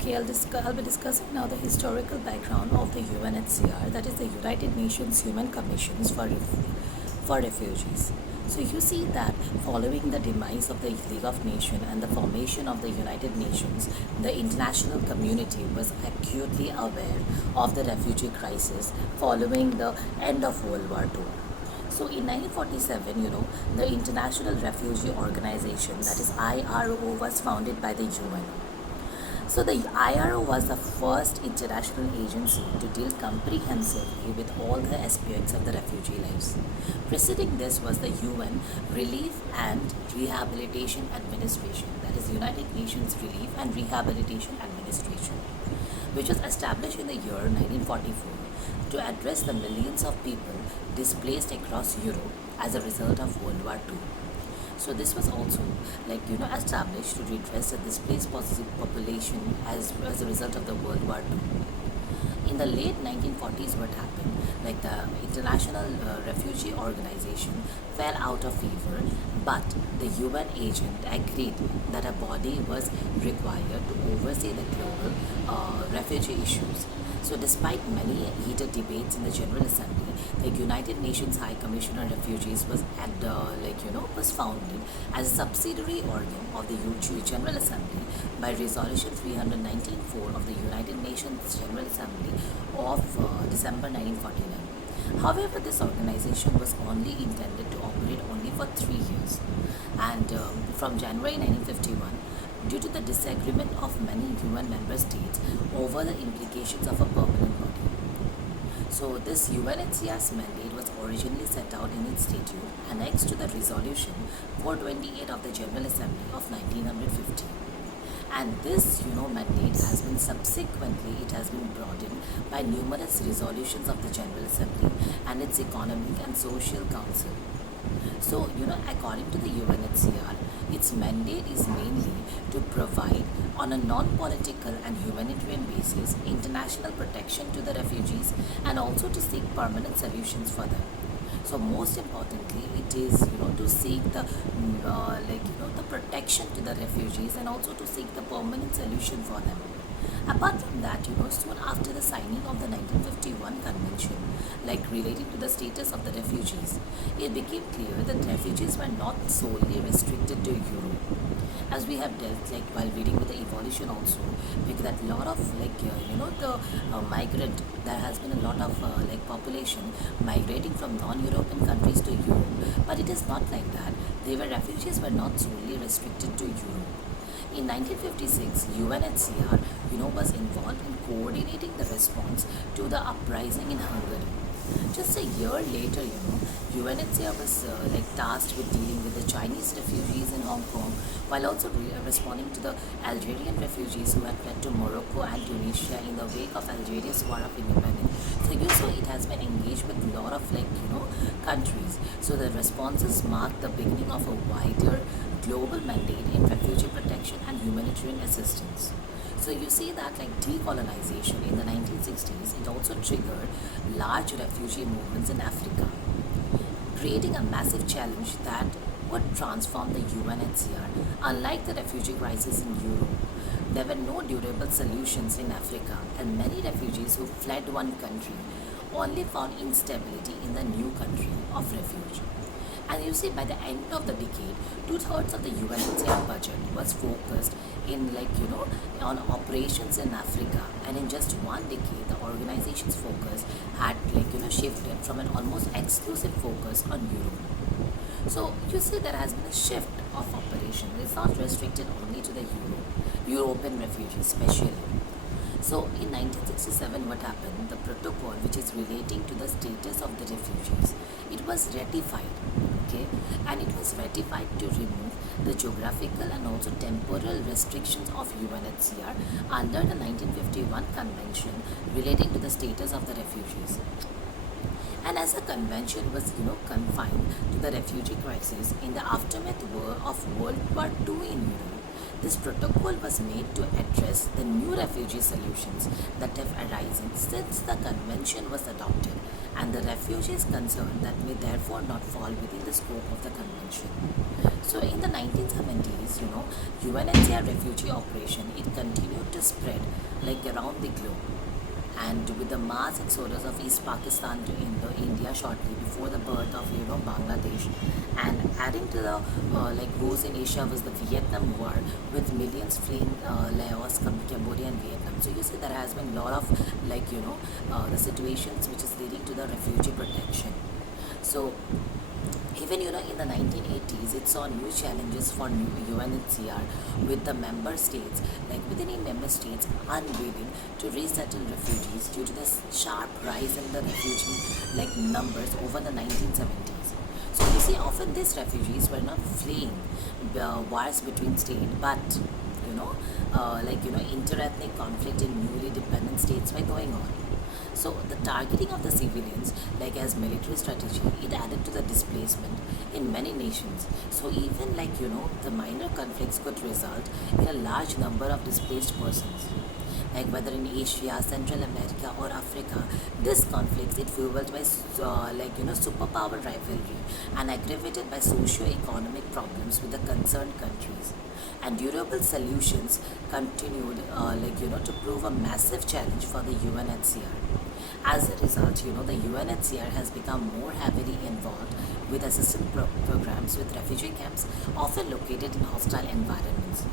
Okay, I'll be discussing now the historical background of the UNHCR, that is the United Nations Human Commissions for Refugees. So you see that following the demise of the League of Nations and the formation of the United Nations, the international community was acutely aware of the refugee crisis following the end of World War II. So in 1947, the International Refugee Organization, that is IRO, was founded by the UN. So the IRO was the first international agency to deal comprehensively with all the aspects of the refugee lives. Preceding this was the UN Relief and Rehabilitation Administration, that is United Nations Relief and Rehabilitation Administration, which was established in the year 1944 to address the millions of people displaced across Europe as a result of World War II. So this was also established to redress the displaced population as a result of the World War II. In the late 1940s, what happened? Like the International Refugee Organization fell out of favor, but the UN agent agreed that a body was required to oversee the global refugee issues. So, despite many heated debates in the General Assembly, the United Nations High Commissioner on Refugees was founded as a subsidiary organ of the General Assembly by Resolution 319-4 of the United Nations General Assembly of December 1949. However, this organization was only intended to operate only for 3 years, and from January 1951, due to the disagreement of many UN member states over the implications of a permanent body. So this UNHCR's mandate was originally set out in its statute annexed to the resolution 428 of the General Assembly of 1950. And this mandate has been broadened by numerous resolutions of the General Assembly and its Economic and Social Council. So, according to the UNHCR, its mandate is mainly to provide, on a non-political and humanitarian basis, international protection to the refugees and also to seek permanent solutions for them. So, most importantly, it is to seek the protection to the refugees and also to seek the permanent solution for them. Apart from that, soon after the signing of the 1951 convention, relating to the status of the refugees, it became clear that refugees were not solely restricted to Europe. As we have dealt, while reading with the evolution also, because that lot of migrant, there has been a lot of population migrating from non-European countries to Europe, but it is not like that. Refugees were not solely restricted to Europe. In 1956, UNHCR, was involved in coordinating the response to the uprising in Hungary. Just a year later, UNHCR was tasked with dealing with the Chinese refugees in Hong Kong, while also responding to the Algerian refugees who had fled to Morocco and Tunisia in the wake of Algeria's War of Independence. So it has been engaged with a lot of countries. So the responses marked the beginning of a wider global mandate in refugee protection and humanitarian assistance. So you see that decolonization in the 1960s, it also triggered large refugee movements in Africa, creating a massive challenge that would transform the UNHCR. Unlike the refugee crisis in Europe, there were no durable solutions in Africa, and many refugees who fled one country only found instability in the new country of refuge. And you see, by the end of the decade, 2/3 of the UNHCR budget was focused in on operations in Africa, and in just one decade, the organization's focus had shifted from an almost exclusive focus on Europe. So you see, there has been a shift of operation. It's not restricted only to the European refugees, especially. So in 1967, what happened? The protocol, which is relating to the status of the refugees, it was ratified, okay, and it was ratified to remove the geographical and also temporal restrictions of UNHCR under the 1951 Convention relating to the status of the refugees. And as the convention was confined to the refugee crisis in the aftermath of World War II in Europe, This protocol was made to address the new refugee solutions that have arisen since the convention was adopted, and the refugees concerned that may therefore not fall within the scope of the convention. So in the 1970s, UNHCR refugee operation, it continued to spread like around the globe, and with the mass exodus of East Pakistan to India shortly before the birth of Bangladesh, and adding to the wars in Asia was the Vietnam War with millions fleeing Laos, Cambodia, and Vietnam. So you see there has been a lot of the situations which is leading to the refugee protection. So even in the 1980s, it saw new challenges for new UNHCR, with the member states, like within member states, unwilling to resettle refugees due to the sharp rise in the refugee numbers over the 1970s. So you see, often these refugees were not fleeing wars between states, but interethnic conflict in newly dependent states were going on. So the targeting of the civilians, like as military strategy, it added to the displacement in many nations. So even the minor conflicts could result in a large number of displaced persons. Like whether in Asia, Central America, or Africa, this conflicts it fueled by superpower rivalry and aggravated by socio-economic problems with the concerned countries. And durable solutions continued to prove a massive challenge for the UNHCR. As a result, the UNHCR has become more heavily involved with assistance programs with refugee camps, often located in hostile environments.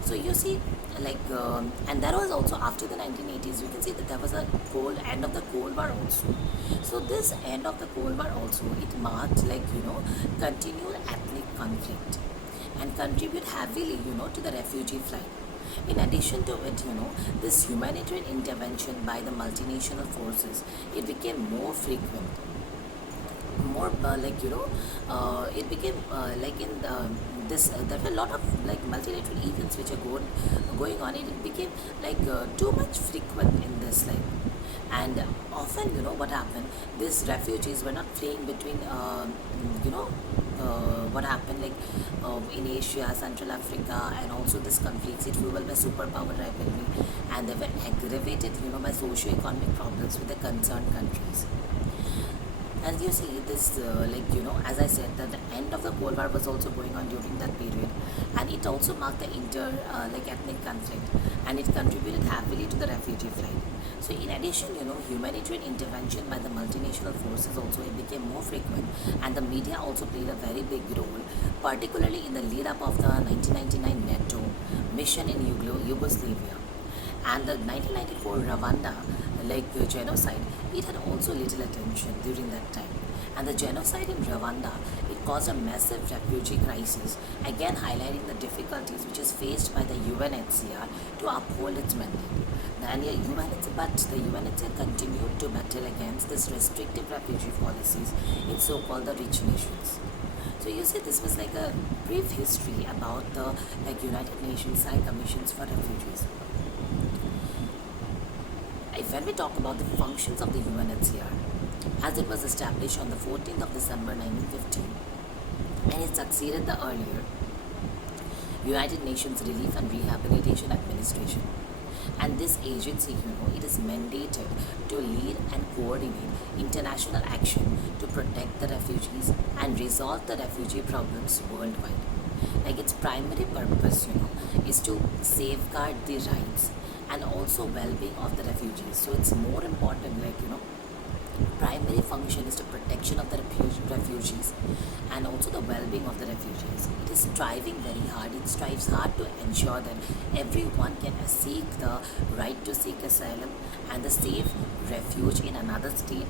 So you see, and that was also after the 1980s. You can see that there was a end of the Cold War also. So this end of the Cold War also, it marked continued ethnic conflict and contribute heavily to the refugee flight. In addition to it, this humanitarian intervention by the multinational forces, it became more frequent, more it became in this there were a lot of multilateral events which are going on, and it became too much frequent in this and often what happened, these refugees were not fleeing between what happened in Asia, Central Africa, and also this conflicts it fueled by superpower rivalry, and they were aggravated by socio-economic problems with the concerned countries. And you see this as I said, that the end of the Cold War was also going on during that period, and it also marked the ethnic conflict, and it contributed heavily to the refugee flight. So in addition, humanitarian intervention by the multinational forces also, it became more frequent, and the media also played a very big role, particularly in the lead up of the 1999 NATO mission in Yugoslavia, and the 1994 Rwanda genocide, it had also little attention during that time. And the genocide in Rwanda, it caused a massive refugee crisis, again highlighting the difficulties which is faced by the UNHCR to uphold its mandate. But the UNHCR continued to battle against this restrictive refugee policies in so-called the rich nations. So you see, this was a brief history about the United Nations High Commissions for Refugees. When we talk about the functions of the UNHCR, as it was established on the 14th of December 1915, and it succeeded the earlier United Nations Relief and Rehabilitation Administration. And this agency, it is mandated to lead and coordinate international action to protect the refugees and resolve the refugee problems worldwide. Its primary purpose, is to safeguard the rights and also well-being of the refugees. So it's more important, primary function is the protection of the refugees and also the well-being of the refugees. It is striving very hard. It strives hard to ensure that everyone can seek the right to seek asylum and the safe refuge in another state,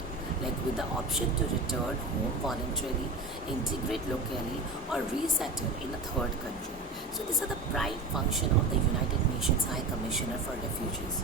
with the option to return home voluntarily, integrate locally, or resettle in a third country. So these are the prime function of the United Nations Nations High Commissioner for Refugees.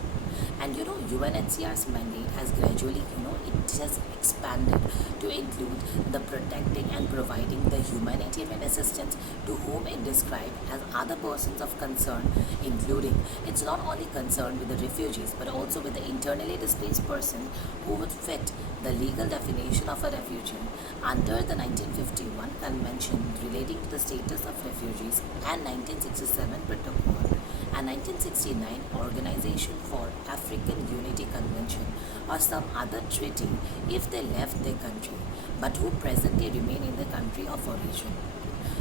And UNHCR's mandate has gradually, it has expanded to include the protecting and providing the humanitarian assistance to whom it described as other persons of concern, including it's not only concerned with the refugees but also with the internally displaced person who would fit the legal definition of a refugee under the 1951 Convention relating to the status of refugees and 1967 Protocol and 1969 Organization for African Unity Convention or some other treaty if they left their country but who presently remain in the country of origin.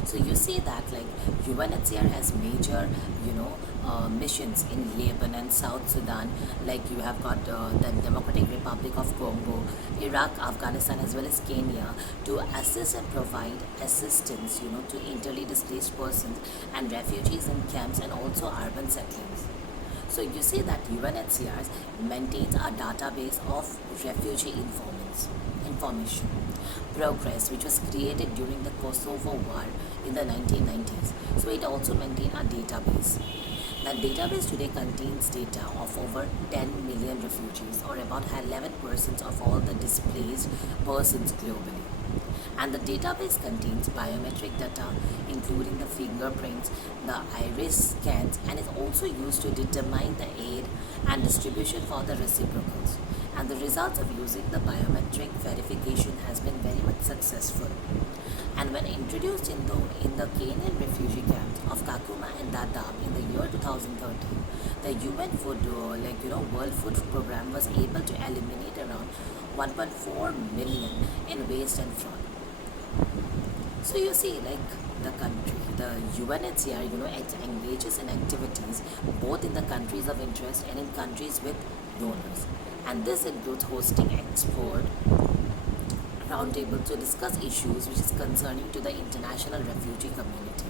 So you see that like UNHCR has major, missions in Lebanon, South Sudan, like you have got the Democratic Republic of Congo, Iraq, Afghanistan, as well as Kenya, to assist and provide assistance, to internally displaced persons and refugees in camps and also urban settlings. So you see that UNHCR maintains a database of refugee information progress which was created during the Kosovo War in the 1990s. So it also maintains a database. That database today contains data of over 10 million refugees or about 11% of all the displaced persons globally. And the database contains biometric data including the fingerprints, the iris scans, and is also used to determine the aid and distribution for the reciprocals. And the results of using the biometric verification has been very much successful. And when introduced in the Kenyan refugee camps of Kakuma and Dadaab in the year 2013, the UN World Food Program was able to eliminate around 1.4 million in waste and fraud. So you see, like the UNHCR, it engages in activities both in the countries of interest and in countries with donors. And this includes hosting expert roundtable to discuss issues which is concerning to the international refugee community.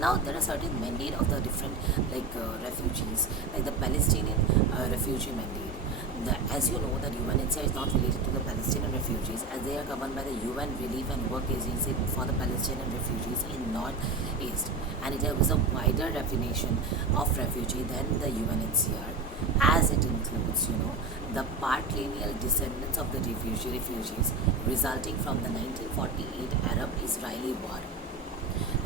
Now there are certain mandate of the different refugees, like the Palestinian refugee mandate. As you know, that UNHCR is not related to the Palestinian refugees as they are governed by the UN Relief and Work Agency for the Palestinian refugees in North East, and it has a wider definition of refugee than the UNHCR, as it includes, the patrilineal descendants of the refugees resulting from the 1948 Arab-Israeli War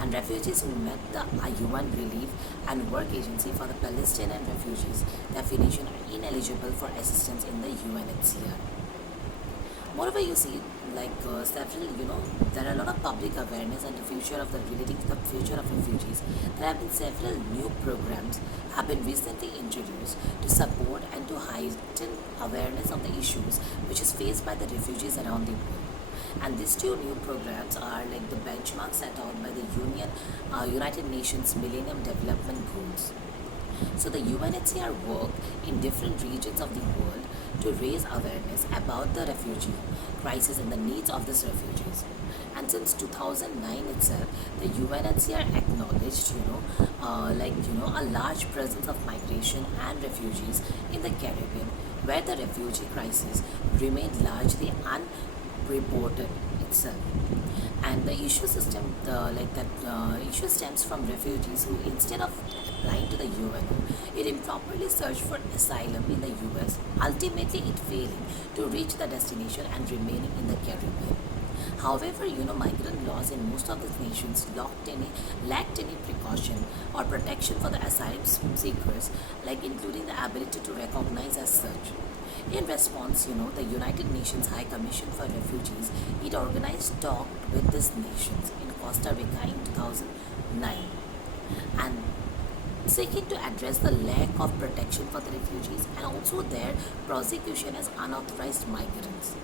and refugees who met the UN Relief and Work Agency for the Palestinian refugees definition are ineligible for assistance in the UNHCR. Moreover, you see, several, there are a lot of public awareness and the future of the relating to the future of refugees. There have been several new programs have been recently introduced to support and to heighten awareness of the issues which is faced by the refugees around the world. And these two new programs are like the benchmarks set out by the United Nations Millennium Development Goals. So the UNHCR work in different regions of the world to raise awareness about the refugee crisis and the needs of these refugees. And since 2009 itself, the UNHCR acknowledged, a large presence of migration and refugees in the Caribbean, where the refugee crisis remained largely unreported itself. And the issue issue stems from refugees who, instead of applying to the UNO, it improperly searched for asylum in the US, ultimately it failing to reach the destination and remaining in the Caribbean. However, migrant laws in most of these nations lacked any precaution or protection for the asylum seekers, like including the ability to recognize as such. In response, the United Nations High Commission for Refugees, it organized talks with these nations in Costa Rica in 2009 and seeking to address the lack of protection for the refugees and also their prosecution as unauthorized migrants.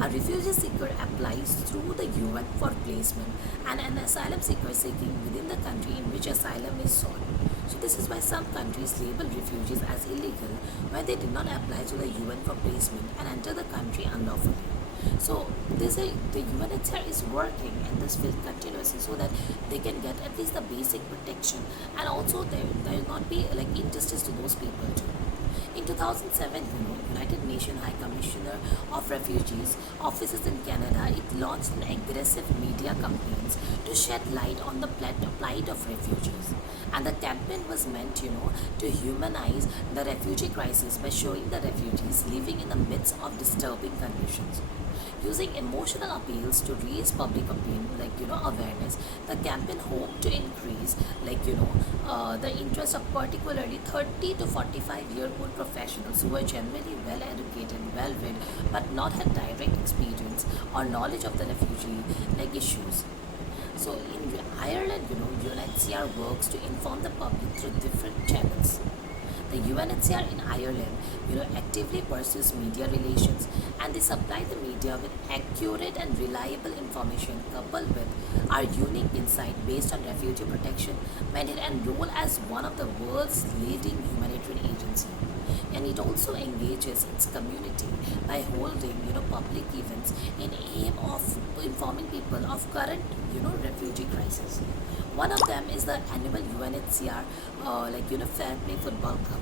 A refugee seeker applies through the UN for placement and an asylum seeker seeking within the country in which asylum is sought. So this is why some countries label refugees as illegal when they did not apply to the UN for placement and enter the country unlawfully. So the UNHCR is working in this field continuously so that they can get at least the basic protection and also there will not be like injustice to those people too. In 2007, United Nations High Commissioner of Refugees offices in Canada, it launched an aggressive media campaigns to shed light on the plight of refugees. And the campaign was meant, to humanize the refugee crisis by showing the refugees living in the midst of disturbing conditions. Using emotional appeals to raise public opinion, awareness, the campaign hoped to increase, the interest of particularly 30 to 45-year-old professionals who were generally well educated, well read, but not had direct experience or knowledge of the refugee issues. So in Ireland, UNHCR works to inform the public through different channels. The UNHCR in Ireland, actively pursues media relations, and they supply the media with accurate and reliable information coupled with our unique insight based on refugee protection, made it enroll as one of the world's leading humanitarian agencies. And it also engages its community by holding, public events in aim of informing people of current, refugee crisis. One of them is the annual UNHCR, Fair Play Football Cup.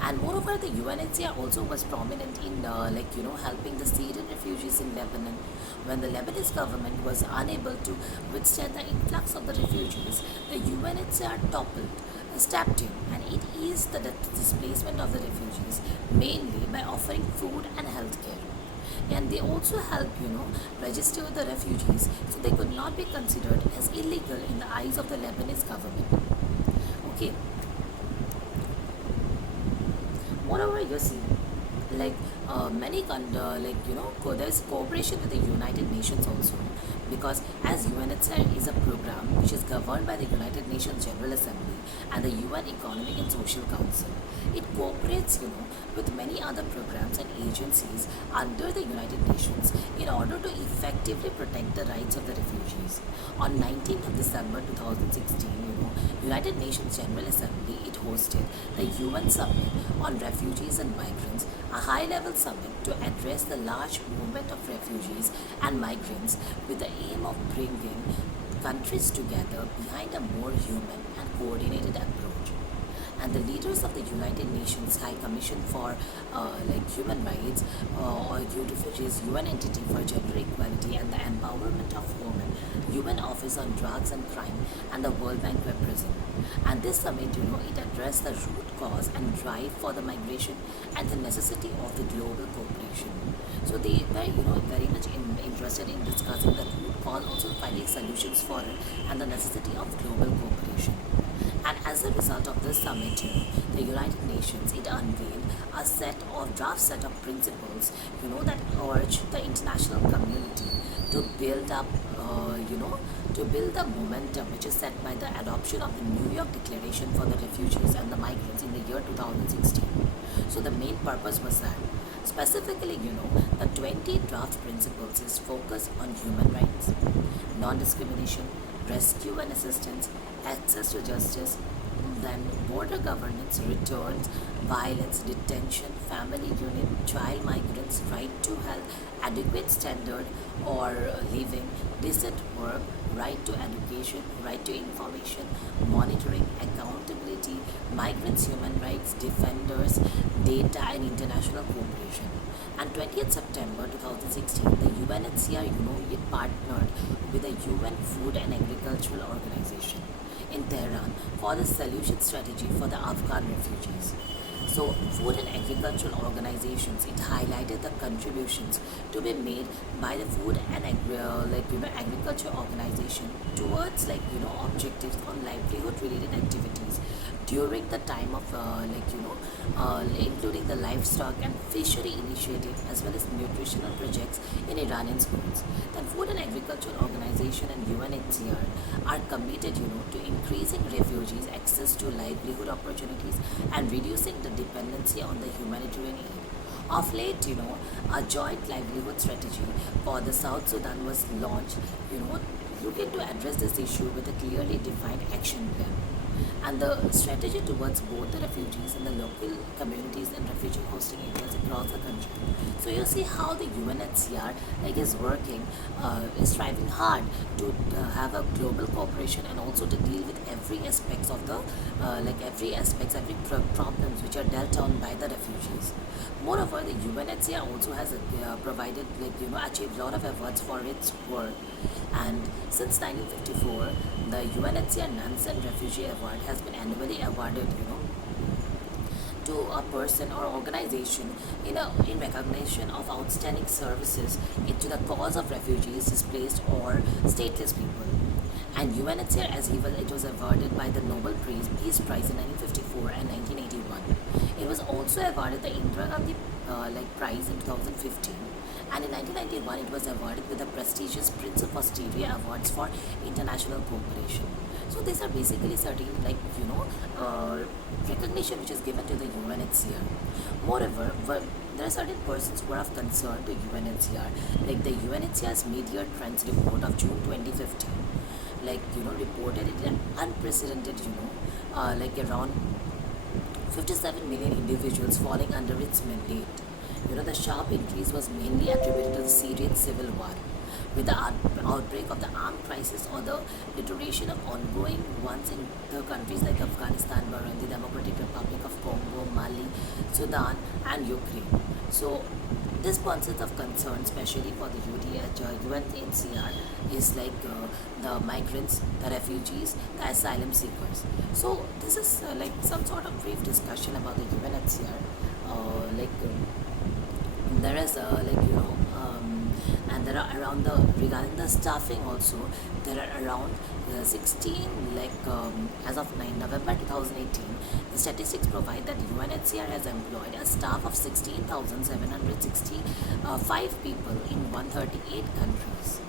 And moreover, the UNHCR also was prominent in, helping the Syrian refugees in Lebanon. When the Lebanese government was unable to withstand the influx of the refugees, the UNHCR stepped in, and it eased the displacement of the refugees, mainly by offering food and healthcare. And they also help, register the refugees so they could not be considered as illegal in the eyes of the Lebanese government. Okay. Moreover, you see, there's cooperation with the United Nations also, because as UNHCR is a program which is governed by the United Nations General Assembly and the UN Economic and Social Council. It cooperates, with many other programs and agencies under the United Nations in order to effectively protect the rights of the refugees. On 19th of December 2016, United Nations General Assembly, it hosted the UN Summit on Refugees and Migrants, a high-level summit to address the large movement of refugees and migrants with the aim of bringing countries together behind a more human and coordinated approach. And the leaders of the United Nations High Commission for Human Rights, or refugees, UN Entity for Gender Equality and the Empowerment of Women, UN Office on Drugs and Crime, and the World Bank represent. And this summit, it addressed the root cause and drive for the migration and the necessity of the global cooperation. So they were, very much interested in discussing the root cause, also finding solutions for it, and the necessity of global cooperation. And as a result of this summit, the United Nations, it unveiled a draft set of principles, that urge the international community to build up, to build the momentum which is set by the adoption of the New York Declaration for the Refugees and the Migrants in the year 2016. So the main purpose was that, specifically, the 20 draft principles is focused on human rights, non-discrimination, rescue and assistance, access to justice, then border governance, returns, violence, detention, family unit, child migrants, right to health, adequate standard or living, decent work, right to education, right to information, monitoring, accountability, migrants' human rights, defenders, data and international cooperation. And 20th September 2016, the UNHCR, it partnered with the UN Food and Agricultural Organization in Tehran for the solution strategy for the Afghan refugees. So, food and agricultural organizations, it highlighted the contributions to be made by the food and agriculture organization towards objectives on livelihood related activities during the time of including the livestock and fishery initiative as well as nutritional projects in Iranian schools. Then Food and Agricultural Organization and UNHCR are committed, to increasing refugees' access to livelihood opportunities and reducing the dependency on the humanitarian aid. Of late, a joint livelihood strategy for the South Sudan was launched, looking to address this issue with a clearly defined action plan. and the strategy towards both the refugees and the local communities and refugee hosting areas across the country. So you see how the UNHCR is working, is striving hard to have a global cooperation and also to deal with every aspects of the problems which are dealt on by the refugees. Moreover, the UNHCR also has provided achieved a lot of efforts for its work, and since 1954, the UNHCR Nansen Refugee Award has been annually awarded, to a person or organization in recognition of outstanding services into the cause of refugees, displaced, or stateless people. And UNHCR, as it was awarded by the Nobel Peace Prize in 1954 and 1981. It was also awarded the Indira Gandhi Prize in 2015. And in 1991, it was awarded with the prestigious Prince of Australia Awards for International Cooperation. So these are basically certain recognition which is given to the UNHCR. Moreover, there are certain persons who are of concern to UNHCR, like the UNHCR's Media Trends report of June 2015, reported it an unprecedented, around 57 million individuals falling under its mandate. The sharp increase was mainly attributed to the Syrian civil war, with the outbreak of the armed crisis or the deterioration of ongoing ones in the countries like Afghanistan, Burundi, Democratic Republic of Congo, Mali, Sudan, and Ukraine. So, this poses of concern, especially for the UNHCR, is the migrants, the refugees, the asylum seekers. So, this is some sort of brief discussion about the UNHCR. There is and there are around the regarding the staffing also, there are around 16 as of 9 November 2018, the statistics provide that UNHCR has employed a staff of 16,765 people in 138 countries.